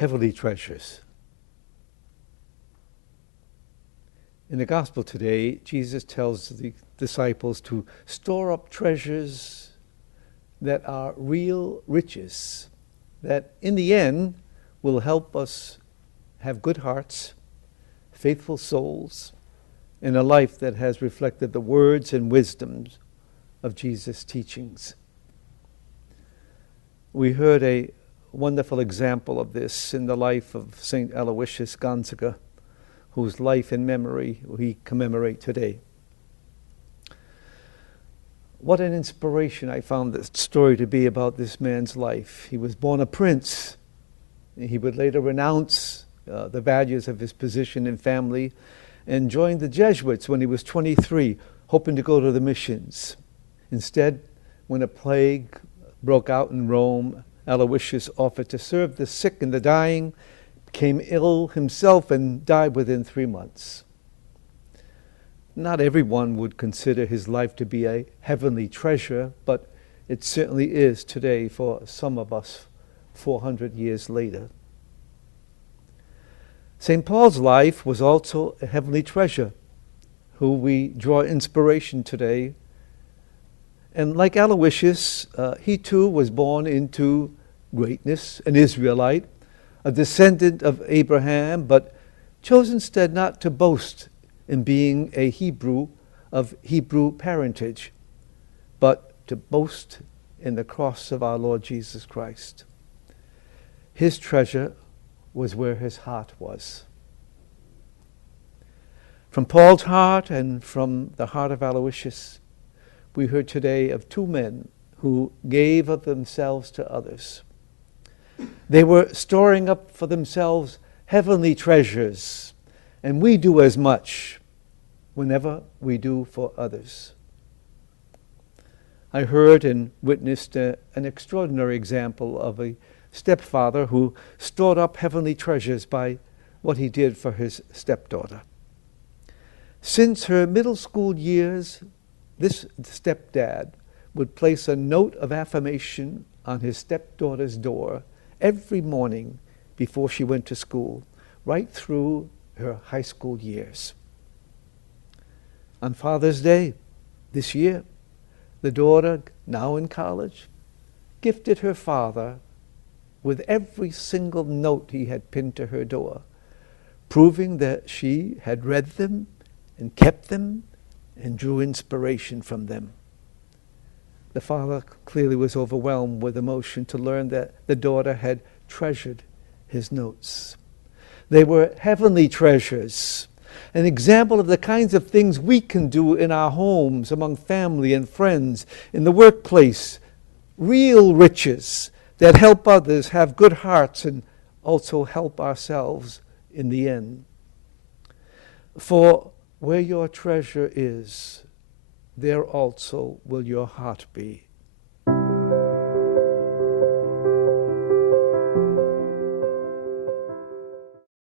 heavenly treasures. In the gospel today, Jesus tells the disciples to store up treasures that are real riches, that in the end will help us have good hearts, faithful souls, and a life that has reflected the words and wisdoms of Jesus' teachings. We heard a wonderful example of this in the life of St. Aloysius Gonzaga, whose life and memory we commemorate today. What an inspiration I found this story to be about this man's life. He was born a prince. He would later renounce the values of his position and family and joined the Jesuits when he was 23, hoping to go to the missions. Instead, when a plague broke out in Rome, Aloysius offered to serve the sick and the dying, became ill himself, and died within 3 months. Not everyone would consider his life to be a heavenly treasure, but it certainly is today for some of us 400 years later. St. Paul's life was also a heavenly treasure, who we draw inspiration today. And like Aloysius, he too was born into greatness, an Israelite, a descendant of Abraham, but chose instead not to boast in being a Hebrew of Hebrew parentage, but to boast in the cross of our Lord Jesus Christ. His treasure was where his heart was. From Paul's heart and from the heart of Aloysius, we heard today of two men who gave of themselves to others. They were storing up for themselves heavenly treasures, and we do as much whenever we do for others. I heard and witnessed an extraordinary example of a stepfather who stored up heavenly treasures by what he did for his stepdaughter. Since her middle school years, this stepdad would place a note of affirmation on his stepdaughter's door every morning before she went to school, right through her high school years. On Father's Day this year, the daughter, now in college, gifted her father with every single note he had pinned to her door, proving that she had read them and kept them and drew inspiration from them. The father clearly was overwhelmed with emotion to learn that the daughter had treasured his notes. They were heavenly treasures, an example of the kinds of things we can do in our homes, among family and friends, in the workplace, real riches that help others have good hearts and also help ourselves in the end. For where your treasure is, there also will your heart be.